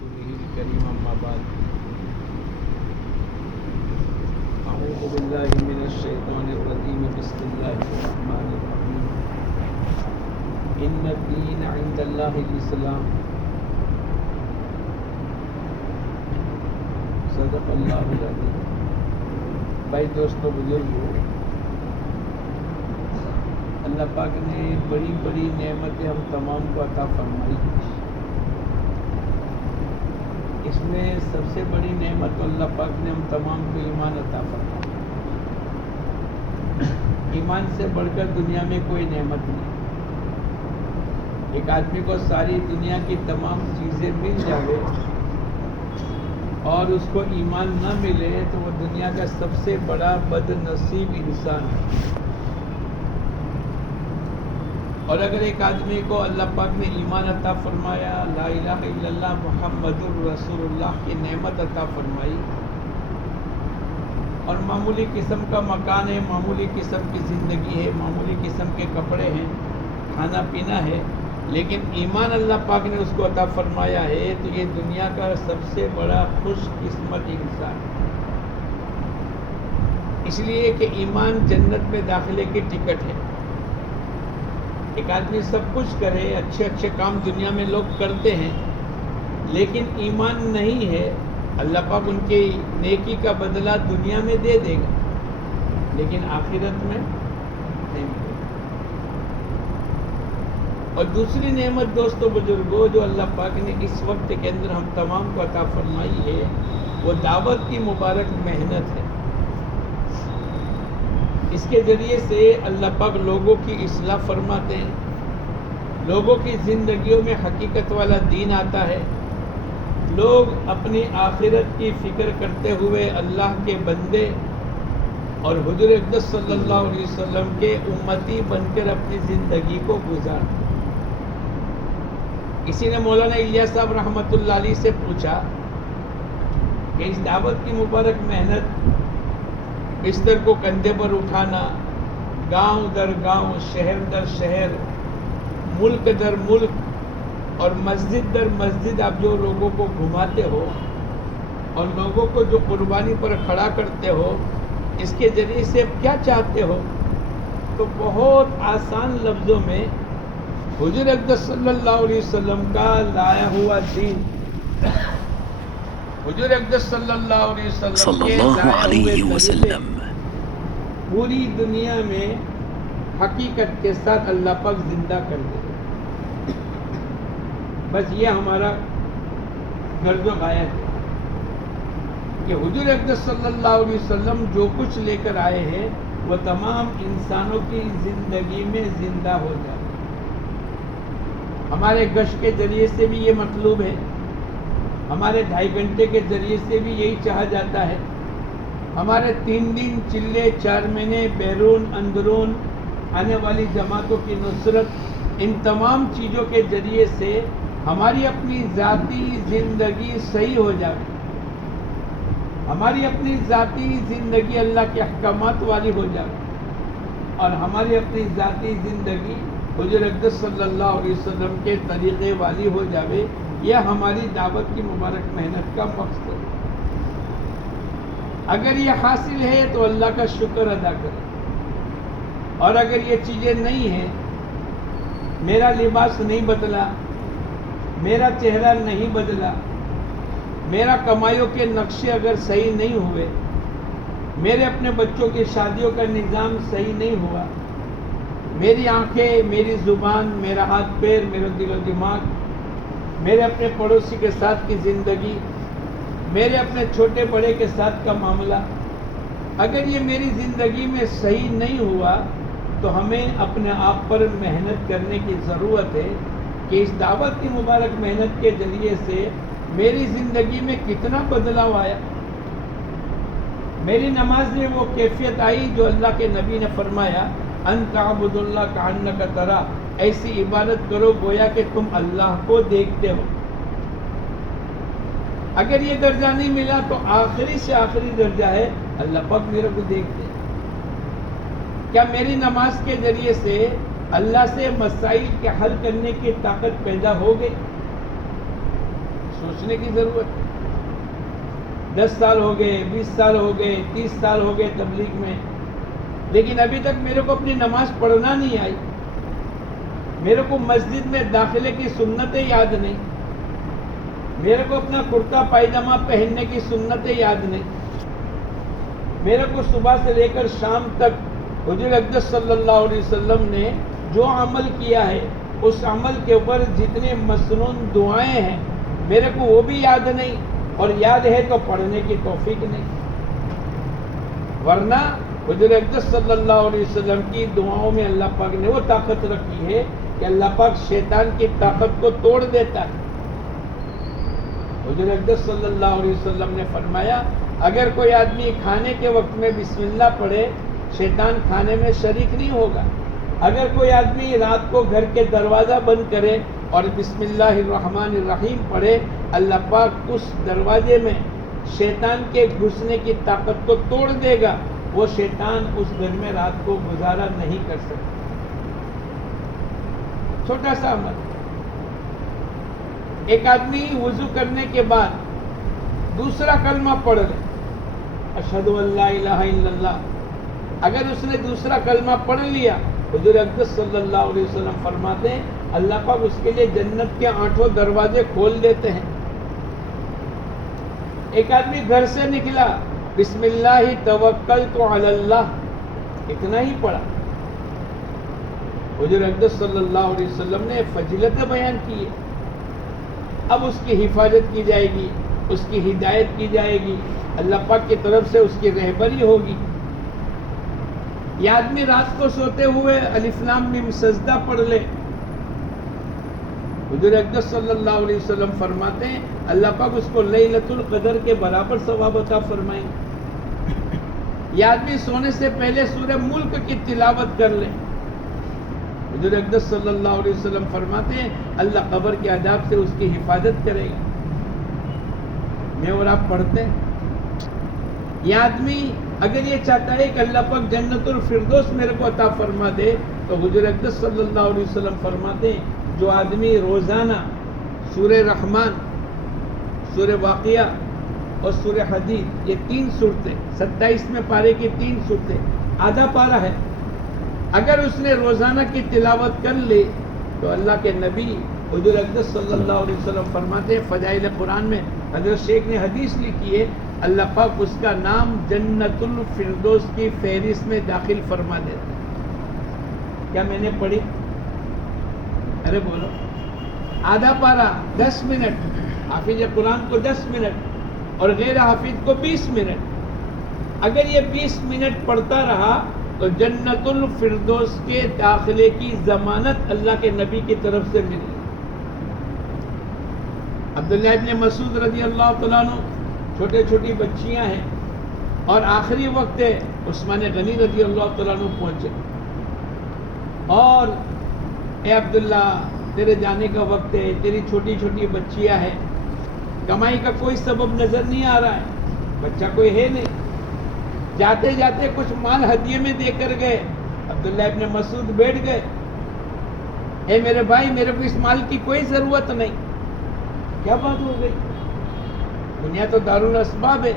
رسوله الكريم أما بعد أعوذ بالله من الشيطان الرجيم بسم الله الرحمن الرحيم إن الدين عند الله الإسلام صدق اللہ العظیم. بھائی دوستو بزرگو، اللہ پاک نے بڑی بڑی نعمتیں ہم تمام کو عطا فرمائی. اس میں سب سے بڑی نعمت اللہ پاک نے ہم تمام کو ایمان عطا فرمائی. ایمان سے بڑھ کر دنیا میں کوئی نعمت نہیں. ایک آدمی کو ساری دنیا کی تمام چیزیں مل جائے اور اس کو ایمان نہ ملے تو وہ دنیا کا سب سے بڑا بد نصیب انسان ہے. اور اگر ایک آدمی کو اللہ پاک نے ایمان عطا فرمایا، لا الہ الا اللہ محمد الرسول اللہ کی نعمت عطا فرمائی، اور معمولی قسم کا مکان ہے، معمولی قسم کی زندگی ہے، معمولی قسم کے کپڑے ہیں، کھانا پینا ہے، لیکن ایمان اللہ پاک نے اس کو عطا فرمایا ہے، تو یہ دنیا کا سب سے بڑا خوش قسمت انسان ہے. اس لیے کہ ایمان جنت میں داخلے کی ٹکٹ ہے. ایک آدمی سب کچھ کرے، اچھے اچھے کام دنیا میں لوگ کرتے ہیں، لیکن ایمان نہیں ہے، اللہ پاک ان کی نیکی کا بدلہ دنیا میں دے دے گا، لیکن آخرت میں نہیں ملے گا. اور دوسری نعمت دوستو بزرگوں جو اللہ پاک نے اس وقت کے اندر ہم تمام کو عطا فرمائی ہے، وہ دعوت کی مبارک محنت ہے. اس کے ذریعے سے اللہ پاک لوگوں کی اصلاح فرماتے ہیں، لوگوں کی زندگیوں میں حقیقت والا دین آتا ہے. لوگ اپنی آخرت کی فکر کرتے ہوئے اللہ کے بندے اور حضور اقدس صلی اللہ علیہ وسلم کے امتی بن کر اپنی زندگی کو گزارتے. کسی نے مولانا الیاس صاحب رحمۃ اللہ علیہ سے پوچھا کہ اس دعوت کی مبارک محنت، بستر کو کندھے پر اٹھانا، گاؤں در گاؤں، شہر در شہر، ملک در ملک اور مسجد در مسجد آپ جو لوگوں کو گھماتے ہو اور لوگوں کو جو قربانی پر کھڑا کرتے ہو، اس کے ذریعے سے کیا چاہتے ہو؟ تو بہت آسان لفظوں میں حضور اقدس صلی اللہ علیہ وسلم کا لایا ہوا دین، حضور اقدس صلی اللہ علیہ وسلم کے لائے ہوئے طریقے پوری دنیا میں حقیقت کے ساتھ اللہ پاک زندہ کر دے. بس یہ ہمارا غرض و غایت ہے کہ حضور اقدس صلی اللہ علیہ وسلم جو کچھ لے کر آئے ہیں وہ تمام انسانوں کی زندگی میں زندہ ہو جائے. ہمارے گشت کے ذریعے سے بھی یہ مطلوب ہے، ہمارے 2.5 گھنٹے کے ذریعے سے بھی یہی چاہا جاتا ہے، ہمارے 3 دن چلے 4 مہینے بیرون اندرون آنے والی جماعتوں کی نصرت، ان تمام چیزوں کے ذریعے سے ہماری اپنی ذاتی زندگی صحیح ہو جائے، ہماری اپنی ذاتی زندگی اللہ کے احکامات والی ہو جائے، اور ہماری اپنی ذاتی زندگی حضور اقدس صلی اللہ علیہ وسلم کے طریقے والی ہو جائے. یہ ہماری دعوت کی مبارک محنت کا مقصد ہے. اگر یہ حاصل ہے تو اللہ کا شکر ادا کریں، اور اگر یہ چیزیں نہیں ہیں، میرا لباس نہیں بدلا، میرا چہرہ نہیں بدلا، میرا کمائیوں کے نقشے اگر صحیح نہیں ہوئے، میرے اپنے بچوں کی شادیوں کا نظام صحیح نہیں ہوا، میری آنکھیں، میری زبان، میرا ہاتھ پیر، میرا دل و دماغ، میرے اپنے پڑوسی کے ساتھ کی زندگی، میرے اپنے چھوٹے بڑے کے ساتھ کا معاملہ، اگر یہ میری زندگی میں صحیح نہیں ہوا تو ہمیں اپنے آپ پر محنت کرنے کی ضرورت ہے کہ اس دعوت کی مبارک محنت کے ذریعے سے میری زندگی میں کتنا بدلاؤ آیا. میری نماز میں وہ کیفیت آئی جو اللہ کے نبی نے فرمایا، ان تعبد اللہ کأنک ترا، ایسی عبادت کرو گویا کہ تم اللہ کو دیکھتے ہو. اگر یہ درجہ نہیں ملا تو آخری سے آخری درجہ ہے اللہ پاک میرے کو دیکھتے. کیا میری نماز کے ذریعے سے اللہ سے مسائل کے حل کرنے کی طاقت پیدا ہو گئی؟ سوچنے کی ضرورت ہے. 10 سال ہو گئے, 20 سال ہو گئے, 30 سال ہو گئے تبلیغ میں, لیکن ابھی تک میرے کو اپنی نماز پڑھنا نہیں آئی, میرے کو مسجد میں داخلے کی سنتیں یاد نہیں, میرے کو اپنا کرتا پائجامہ پہننے کی سنتیں یاد نہیں, میرے کو صبح سے لے کر شام تک حضور اقدس صلی اللہ علیہ وسلم نے جو عمل کیا ہے اس عمل کے اوپر جتنے مسنون دعائیں ہیں میرے کو وہ بھی یاد نہیں, اور یاد ہے تو پڑھنے کی توفیق نہیں. ورنہ حضور اقدس صلی اللہ علیہ وسلم کی دعاؤں میں اللہ پاک نے وہ طاقت رکھی ہے کہ اللہ پاک شیطان کی طاقت کو توڑ دیتا ہے. حضور اقدس صلی اللہ علیہ وسلم نے فرمایا اگر کوئی آدمی کھانے کے وقت میں بسم اللہ پڑھے شیطان کھانے میں شریک نہیں ہوگا. اگر کوئی آدمی رات کو گھر کے دروازہ بند کرے اور بسم اللہ الرحمن الرحیم پڑھے, اللہ پاک اس دروازے میں شیطان کے گھسنے کی طاقت کو توڑ دے گا, وہ شیطان اس گھر میں رات کو گزارا نہیں کر سکتا. چھوٹا سا عمل, ایک آدمی وضو کرنے کے بعد دوسرا کلمہ پڑھ لے, اشہد ان لا الہ الا اللہ, اگر اس نے دوسرا کلمہ پڑھ لیا حضور اقدس صلی اللہ علیہ وسلم فرماتے ہیں اللہ پاک اس کے لیے جنت کے 8 دروازے کھول دیتے ہیں. ایک آدمی گھر سے نکلا بسم اللہ توکلت علی اللہ, اتنا ہی پڑھا, حضور اقدس صلی اللہ علیہ وسلم نے فضیلت بیان کی ہے. اب اس کی حفاظت کی جائے گی, اس کی ہدایت کی جائے گی, اللہ پاک کی طرف سے اس کی رہبری ہوگی. یہ آدمی رات کو سوتے ہوئے الف لام میم سجدہ پڑھ لے, حضور اقدس صلی اللہ علیہ وسلم فرماتے ہیں اللہ پاک اس کو لیلۃ القدر کے برابر ثواب عطا فرمائیں. یہ آدمی سونے سے پہلے سورہ ملک کی تلاوت کر لے, حضور اقدس صلی اللہ علیہ وسلم فرماتے ہیں اللہ قبر کے عذاب سے اس کی حفاظت کرے گا. میں اور آپ پڑھتے ہیں. یہ آدمی اگر یہ چاہتا ہے کہ اللہ پاک جنت الفردوس میرے کو عطا فرما دے تو حضور اقدس صلی اللہ علیہ وسلم فرماتے ہیں جو آدمی روزانہ سورہ رحمان, سورہ واقعہ اور سورہ حدید, یہ 3 صورتیں 27 پارے کی 3 صورتیں, آدھا پارہ ہے, اگر اس نے روزانہ کی تلاوت کر لی تو اللہ کے نبی حضور اقدس صلی اللہ علیہ وسلم فرماتے ہیں فضائل قرآن میں حضرت شیخ نے حدیث لکھی ہے اللہ پاک اس کا نام جنت الفردوس کی فہرست میں داخل فرما دیتا ہے. کیا میں نے پڑھی؟ ارے بولو. آدھا پارہ 10 منٹ, حافظ قرآن کو 10 منٹ اور غیر حافظ کو 20 منٹ. اگر یہ 20 منٹ پڑھتا رہا تو جنت الفردوس کے داخلے کی ضمانت اللہ کے نبی کی طرف سے ملی. عبداللہ ابن مسعود رضی اللہ تعالیٰ عنہ, چھوٹے چھوٹی بچیاں ہیں اور آخری وقت ہے, عثمان غنی رضی اللہ تعالیٰ عنہ پہنچے اور اے عبداللہ تیرے جانے کا وقت ہے, تیری چھوٹی چھوٹی بچیاں ہیں, کمائی کا کوئی سبب نظر نہیں آ رہا ہے, بچہ کوئی ہے نہیں, جاتے جاتے کچھ مال ہدیے میں دے کر گئے. عبداللہ ابن مسعود بیٹھ گئے, اے میرے بھائی میرے کو اس مال کی کوئی ضرورت نہیں. کیا بات ہو گئی؟ دنیا تو دارالاسباب ہے.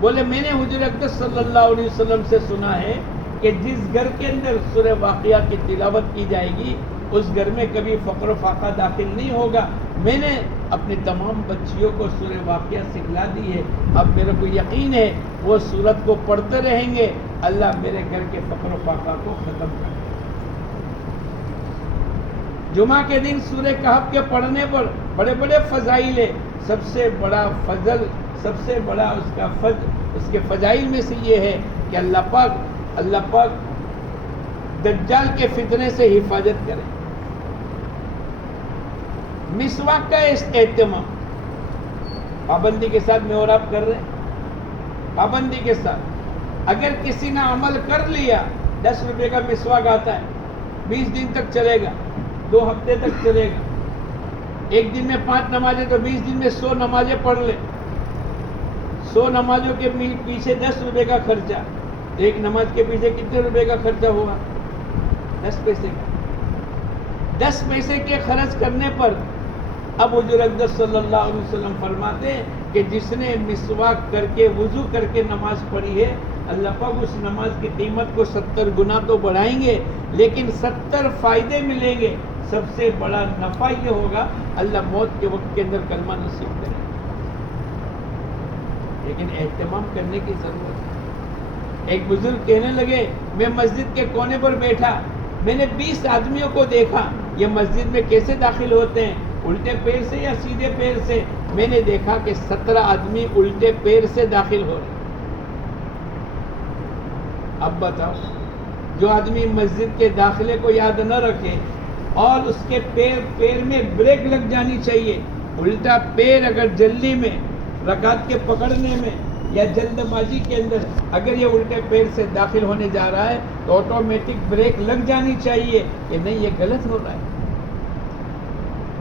بولے میں نے حضور اقدس صلی اللہ علیہ وسلم سے سنا ہے کہ جس گھر کے اندر سورہ واقعہ کی تلاوت کی جائے گی اس گھر میں کبھی فقر و فاقہ داخل نہیں ہوگا. میں نے اپنی تمام بچیوں کو سورہ واقعہ سکھلا دی ہے, اب میرے کو یقین ہے وہ سورت کو پڑھتے رہیں گے, اللہ میرے گھر کے فقر و فاقہ کو ختم کر دے. جمعہ کے دن سورہ کہف کے پڑھنے پر بڑے بڑے فضائل ہے. سب سے بڑا فضل, سب سے بڑا اس کا فضل, اس کے فضائل میں سے یہ ہے کہ اللہ پاک دجال کے فتنے سے حفاظت کرے. مسواک کا اہتمام پابندی کے ساتھ میں اور آپ کر رہے ہیں, پابندی کے ساتھ. اگر کسی نے عمل کر لیا 10 روپے کا مسواک آتا ہے, 20 دن تک چلے گا, 2 ہفتے تک چلے گا, ایک دن میں 5 نمازیں تو 20 دن میں 100 نمازیں پڑھ لے. 100 نمازوں کے پیچھے 10 روپے کا خرچہ, ایک نماز کے پیچھے کتنے روپے کا خرچہ ہوا؟ 10 پیسے کا. 10 پیسے کے خرچ کرنے پر اب حضور اقدس صلی اللہ علیہ وسلم فرماتے ہیں کہ جس نے مسواک کر کے وضو کر کے نماز پڑھی ہے، اللہ پاک اس نماز کی قیمت کو 70 گنا تو بڑھائیں گے، لیکن 70 فائدے ملیں گے۔ سب سے بڑا نفع یہ ہوگا اللہ موت کے وقت کے اندر کلمہ نصیب کرے، لیکن اہتمام کرنے کی ضرورت ہے۔ ایک بزرگ کہنے لگے، میں مسجد کے کونے پر بیٹھا، میں نے 20 آدمیوں کو دیکھا، یہ مسجد میں کیسے داخل ہوتے ہیں، الٹے پیر سے یا سیدھے پیر سے؟ میں نے دیکھا کہ 17 آدمی الٹے پیر سے داخل ہو رہے۔ اب بتاؤ، جو آدمی مسجد کے داخلے کو یاد نہ رکھے اور اس کے پیر میں بریک لگ جانی چاہیے، الٹا پیر اگر جلدی میں رکعت کے پکڑنے میں یا جلد بازی کے اندر اگر یہ الٹے پیر سے داخل ہونے جا رہا ہے تو آٹومیٹک بریک لگ جانی چاہیے کہ نہیں، یہ غلط ہو رہا ہے۔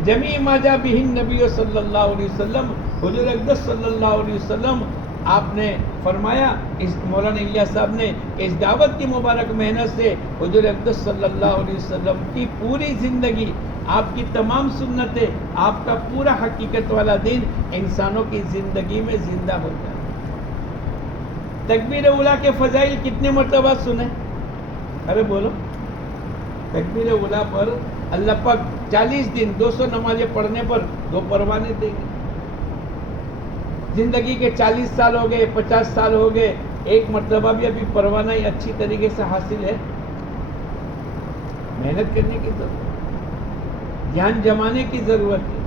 جمیع ما جاء بہ النبی صلی اللہ علیہ وسلم، حضور اقدس صلی اللہ علیہ وسلم آپ نے فرمایا، اس مولانا الیاس صاحب نے، کہ اس دعوت کی مبارک محنت سے حضور اقدس صلی اللہ علیہ وسلم کی پوری زندگی، آپ کی تمام سنتیں، آپ کا پورا حقیقت والا دین انسانوں کی زندگی میں زندہ ہو جائے۔ تکبیر اولیٰ کے فضائل کتنے مرتبہ سنیں؟ ارے بولو، تکبیر اولیٰ پر اللہ پاک 40 دن 200 نمازیں پڑھنے پر 2 پروانے دیں گے۔ زندگی کے 40 سال ہو گئے، 50 سال ہو گئے، ایک مرتبہ بھی ابھی پروانہ اچھی طریقے سے حاصل ہے؟ محنت کرنے کی ضرورت ہے، دھیان جمانے کی ضرورت ہے،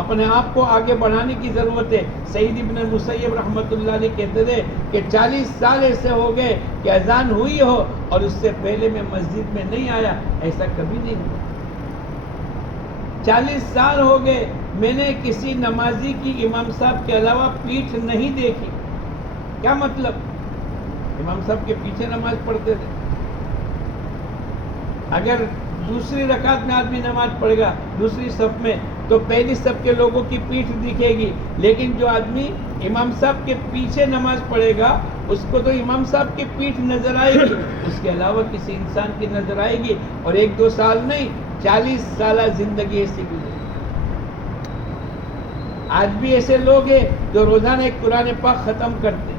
اپنے آپ کو آگے بڑھانے کی ضرورت ہے۔ سعید ابن مسیب رحمۃ اللہ علیہ کہتے تھے کہ 40 سال ایسے ہو گئے کہ اذان ہوئی ہو اور اس سے پہلے میں مسجد میں نہیں آیا، ایسا کبھی نہیں ہوا۔ 40 سال ہو گئے میں نے کسی نمازی کی امام صاحب کے علاوہ پیٹھ نہیں دیکھی۔ کیا مطلب؟ امام صاحب کے پیچھے نماز پڑھتے تھے۔ اگر دوسری رکعت میں آدمی نماز پڑھے گا دوسری صف میں تو پہلی صف کے لوگوں کی پیٹھ دکھے گی، لیکن جو آدمی امام صاحب کے پیچھے نماز پڑھے گا اس کو تو امام صاحب کی پیٹھ نظر آئے گی، اس کے علاوہ کسی انسان کی نظر آئے گی۔ اور 1-2 سال نہیں، 40 سالہ زندگی ایسی گزری۔ آج بھی ایسے لوگ ہیں جو روزانہ ایک قرآن پاک ختم کرتے،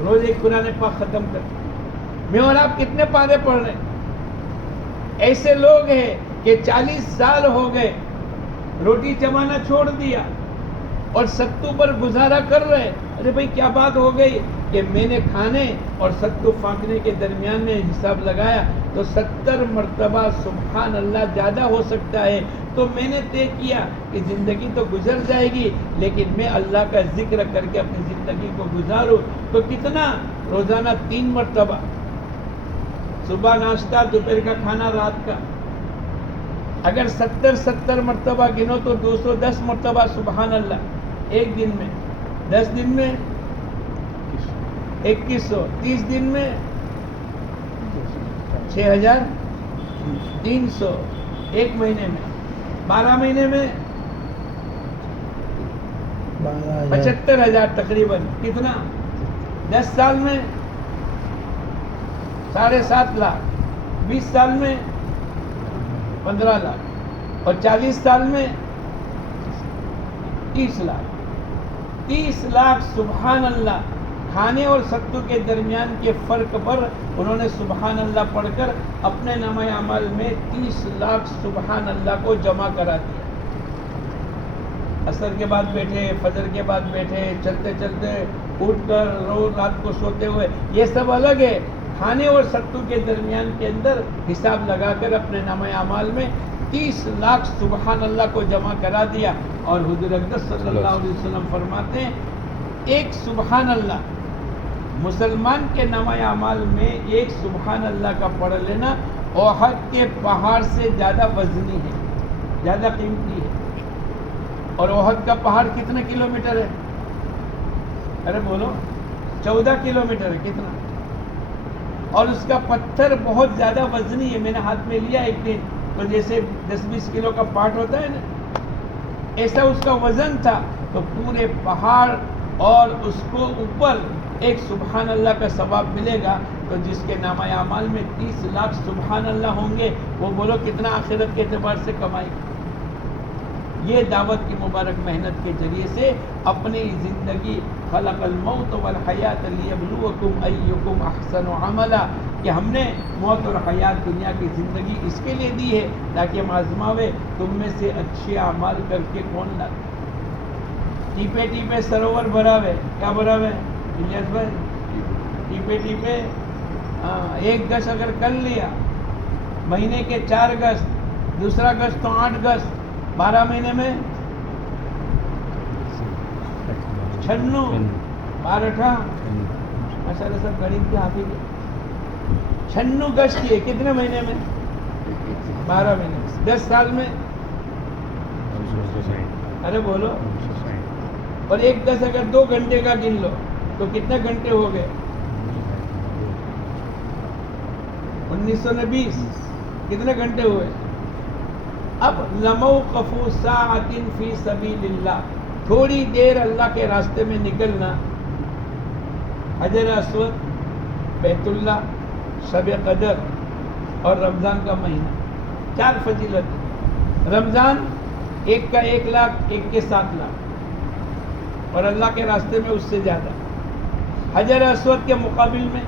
روز ایک قرآن پاک ختم کرتے۔ میں اور آپ کتنے پارے پڑھ رہے ہیں؟ ایسے لوگ ہیں کہ 40 سال ہو گئے روٹی چبانا چھوڑ دیا اور ستو پر گزارا کر رہے۔ ارے بھائی کیا بات ہو گئی کہ میں نے کھانے اور ستو پھانکنے کے درمیان میں حساب لگایا تو 70 مرتبہ سبحان اللہ زیادہ ہو سکتا ہے، تو میں نے طے کیا کہ زندگی تو گزر جائے گی لیکن میں اللہ کا ذکر کر کے اپنی زندگی کو گزاروں۔ تو کتنا؟ روزانہ 3 مرتبہ، صبح ناشتہ، دوپہر کا کھانا، رات کا۔ اگر 70 مرتبہ گنو تو 210 مرتبہ سبحان اللہ ایک دن میں، 10 دن میں 2100، 30 دن میں 6300، ایک مہینے میں 12 مہینے میں 75000 تقریباً۔ کتنا؟ 10 سال میں 7.5 لاکھ، 20 سال میں 15 لاکھ اور 40 سال میں 30 لاکھ۔ 30 لاکھ سبحان اللہ کھانے اور ستو کے درمیان کے فرق پر انہوں نے سبحان اللہ پڑھ کر اپنے نامہ اعمال میں 30 لاکھ سبحان اللہ کو جمع کرا دیا۔ عصر کے بعد بیٹھے، فجر کے بعد بیٹھے، چلتے چلتے اٹھ کر روز رات کو سوتے ہوئے، یہ سب الگ ہے۔ کھانے اور ستو کے درمیان کے اندر حساب لگا کر اپنے نامہ اعمال میں 30 لاکھ سبحان اللہ کو جمع کرا دیا۔ اور حضور اقدس صلی اللہ علیہ وسلم فرماتے ہیں ایک سبحان اللہ مسلمان کے نامہ اعمال میں، ایک سبحان اللہ کا پڑھ لینا احد کے پہاڑ سے زیادہ وزنی ہے، زیادہ قیمتی ہے۔ اور احد کا پہاڑ کتنے کلومیٹر ہے؟ ارے بولو، 14 کلومیٹر ہے۔ کتنا؟ اور اس کا پتھر بہت زیادہ وزنی ہے۔ میں نے ہاتھ میں لیا ایک دن تو جیسے 10-20 کلو کا پاٹ ہوتا ہے نا، ایسا اس کا وزن تھا۔ تو پورے پہاڑ اور اس کو اوپر ایک سبحان اللہ کا ثواب ملے گا، تو جس کے نامہ اعمال میں 30 لاکھ سبحان اللہ ہوں گے، وہ بولو کتنا آخرت کے اعتبار سے کمائے گا۔ یہ دعوت کی مبارک محنت کے ذریعے سے اپنی زندگی خلق الموت والحیات لیبلوکم ایکم احسن عملا، کہ ہم نے موت اور حیات دنیا کی زندگی اس کے لیے دی ہے تاکہ ہم آزماوے تم میں سے اچھے اعمال کر کے کون لاتے۔ ٹیپے ٹیپے سروور بھراوے، کیا بھراوے الیاس بھائی؟ ٹیپے ٹیپے ایک گز اگر کر لیا، مہینے کے 4 گز، دوسرا گز تو 8 گز، 12 مہینے میں 96، 12 ماشاء اللہ سب غریب کے حافظ ہے، 96 گز کیے کتنے مہینے میں؟ 12 مہینے میں، 10 سال میں، ارے بولو، اور ایک گز اگر 2 گھنٹے کا گن لو تو کتنے گھنٹے ہو گئے؟ 1920 کتنے گھنٹے ہوئے؟ اب لموقف ساعۃ فی سبیل اللہ، تھوڑی دیر اللہ کے راستے میں نکلنا، حجر اسود، بیت اللہ، شب قدر اور رمضان کا مہینہ، 4 فضیلت۔ رمضان ایک کا 1 لاکھ، ایک کے 7 لاکھ، اور اللہ کے راستے میں اس سے زیادہ۔ حجر اسود کے مقابل میں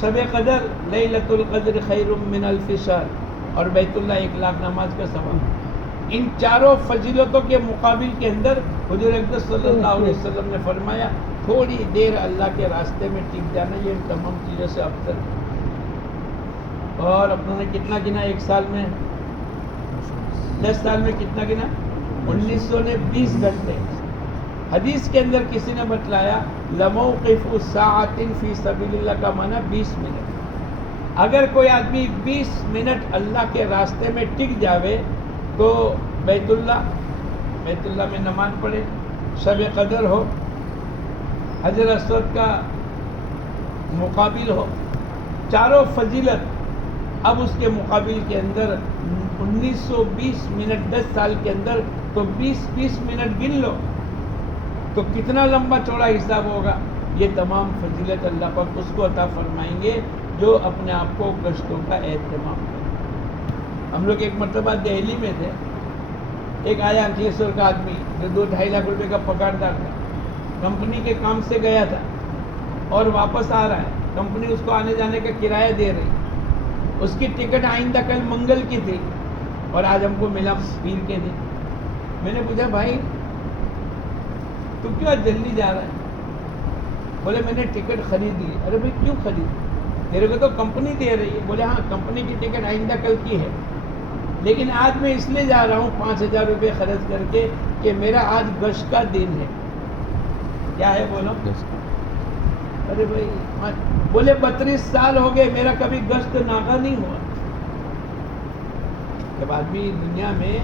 شب قدر لیلۃ القدر خیر من الف شہر، اور بیت اللہ 1 لاکھ نماز کا ثواب۔ ان چاروں فضیلتوں کے مقابل کے اندر حضور اقدس صلی اللہ علیہ وسلم نے فرمایا تھوڑی دیر اللہ کے راستے میں ٹک جانا یہ ان تمام چیزوں سے افضل ہے۔ اور اپنوں نے کتنا گنا 1 سال میں؟ 10 سال میں کتنا گنا؟ 1920 گھنٹے۔ حدیث کے اندر کسی نے بتلایا لموقف ساعۃ فی سبیل اللہ کا معنی 20 منٹ۔ اگر کوئی آدمی 20 منٹ اللہ کے راستے میں ٹک جاوے تو بیت اللہ میں نماز پڑھے، شب قدر ہو، حجر اسود کا مقابل ہو، چاروں فضیلت، اب اس کے مقابل کے اندر 1920 منٹ 10 سال کے اندر تو 20 منٹ گن لو تو کتنا لمبا چوڑا حساب ہوگا۔ یہ تمام فضیلت اللہ پاک اس کو عطا فرمائیں گے جو اپنے آپ کو گشتوں کا اہتمام کرے۔ ہم لوگ ایک مرتبہ دہلی میں تھے، ایک آیا 600 کا آدمی جو 2-2.5 لاکھ روپے کا پگاردار تھا، کمپنی کے کام سے گیا تھا اور واپس آ رہا ہے، کمپنی اس کو آنے جانے کا کرایہ دے رہی، اس کی ٹکٹ آئندہ کل منگل کی تھی اور آج ہم کو ملا پیر کے دن۔ میں نے پوچھا بھائی تو کیوں آج جلدی جا رہا ہے؟ بولے میں نے ٹکٹ خرید لی۔ ارے بھائی کیوں خرید؟ تیرے کو تو کمپنی دے رہی ہے۔ بولے ہاں کمپنی کی ٹکٹ آئندہ کل کی ہے، لیکن آج میں اس لیے جا رہا ہوں 5,000 روپے خرچ کر کے کہ میرا آج گشت کا دن ہے۔ کیا ہے بولو؟ ارے بھائی بولے 32 سال ہو گئے میرا کبھی گشت ناغہ نہیں ہوا۔ جب آدمی دنیا میں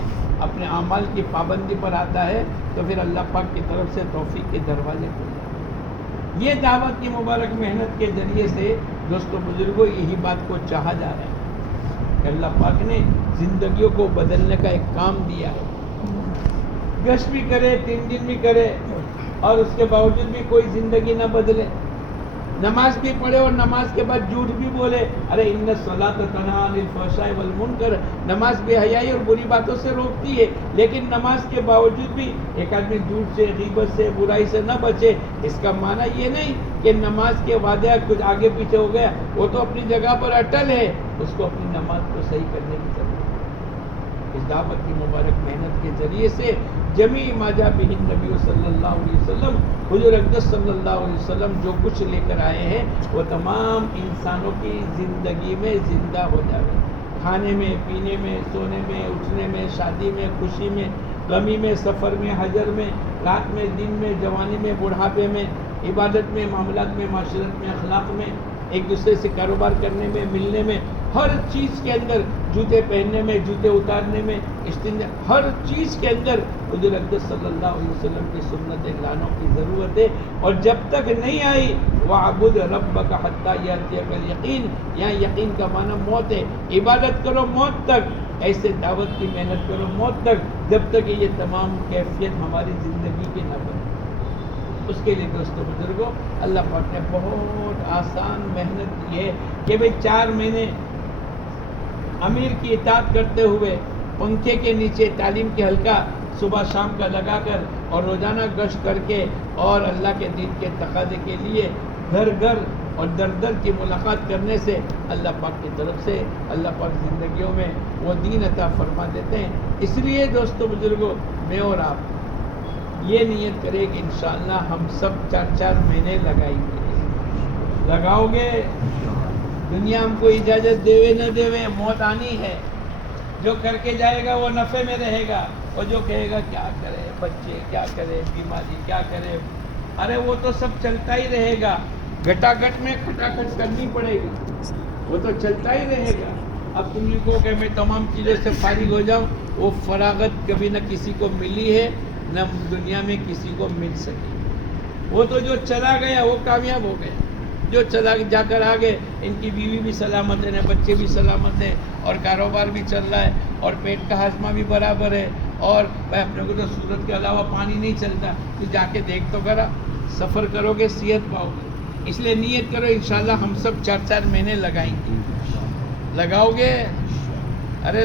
اپنے اعمال کی پابندی پر آتا ہے تو پھر اللہ پاک کی طرف سے توفیق کے دروازے کھل جاتے ہیں۔ یہ دعوت کی مبارک محنت کے ذریعے سے دوستو بزرگوں یہی بات کو چاہا جا رہا ہے کہ اللہ پاک نے زندگیوں کو بدلنے کا ایک کام دیا ہے۔ گشت بھی کرے، 3 دن بھی کرے اور اس کے باوجود بھی کوئی زندگی نہ بدلے، نماز بھی پڑھے اور نماز کے بعد جھوٹ بھی بولے۔ ارے ان الصلاۃ تنہی عن الفحشاء والمنکر، نماز بے حیائی اور بری باتوں سے روکتی ہے، لیکن نماز کے باوجود بھی ایک آدمی جھوٹ سے، غیبت سے، برائی سے نہ بچے۔ اس کا معنی یہ نہیں کہ نماز کے وعدے کچھ آگے پیچھے ہو گیا، وہ تو اپنی جگہ پر اٹل ہے، اس کو اپنی نماز کو صحیح کرنے کی ضرورت ہے۔ اس دعوت کی مبارک محنت کے ذریعے سے جمیع ما جاء بہ النبی صلی اللہ علیہ وسلم، حضور اقدس صلی اللہ علیہ وسلم جو کچھ لے کر آئے ہیں وہ تمام انسانوں کی زندگی میں زندہ ہو جائے، کھانے میں، پینے میں، سونے میں، اٹھنے میں، شادی میں، خوشی میں، غمی میں، سفر میں، حجر میں، رات میں، دن میں، جوانی میں، بڑھاپے میں، عبادت میں، معاملات میں، معاشرت میں، اخلاق میں، ایک دوسرے سے کاروبار کرنے میں، ملنے میں، ہر چیز کے اندر، جوتے پہننے میں، جوتے اتارنے میں، استنجا، ہر چیز کے اندر حضور اقدس صلی اللہ علیہ وسلم کی سنتیں لانے کی ضرورت ہے۔ اور جب تک نہیں آئی وَاعْبُدْ رَبَّكَ حَتَّىٰ يَأْتِيَكَ الْيَقِينُ، یہاں یقین کا معنی موت ہے۔ عبادت کرو موت تک، ایسے دعوت کی محنت کرو موت تک، جب تک یہ تمام کیفیت ہماری زندگی کی نہ بنے۔ اس کے لیے دوستو بزرگوں اللہ پاک نے بہت آسان محنت کی ہے کہ بھئی 4 مہینے امیر کی اطاعت کرتے ہوئے، پنکھے کے نیچے تعلیم کے حلقہ صبح شام کا لگا کر اور روزانہ گشت کر کے اور اللہ کے دین کے تقاضے کے لیے گھر گھر اور در در کی ملاقات کرنے سے اللہ پاک کی طرف سے اللہ پاک زندگیوں میں وہ دین عطا فرما دیتے ہیں. اس لیے دوستو بزرگوں، میں اور آپ یہ نیت کریں کہ انشاءاللہ ہم سب 4 مہینے لگائیں گے. لگاؤ گے؟ دنیا ہم کو اجازت دیوے نہ دیوے، موت آنی ہے. جو کر کے جائے گا وہ نفع میں رہے گا، اور جو کہے گا کیا کرے، بچے کیا کرے، بیماری کیا کرے، ارے وہ تو سب چلتا ہی رہے گا. گھٹا گھٹ میں کھٹاکھٹ کرنی پڑے گی، وہ تو چلتا ہی رہے گا. اب تم کو کہ میں تمام چیزوں سے فارغ ہو جاؤں، وہ فراغت کبھی نہ کسی کو ملی ہے نہ دنیا میں کسی کو مل سکی. وہ تو جو چلا گیا وہ کامیاب ہو گیا. جو چلا جا کر آگے، ان کی بیوی بھی سلامت ہے، بچے بھی سلامت ہیں، اور کاروبار بھی چل رہا ہے، اور پیٹ کا ہاضمہ بھی برابر ہے، اور بھائی اپنے کو تو صورت کے علاوہ پانی نہیں چلتا. تو جا کے دیکھ تو کرا، سفر کرو گے صحت پاؤ گے. اس لیے نیت کرو انشاءاللہ ہم سب 4 مہینے لگائیں گے. لگاؤ گے؟ ارے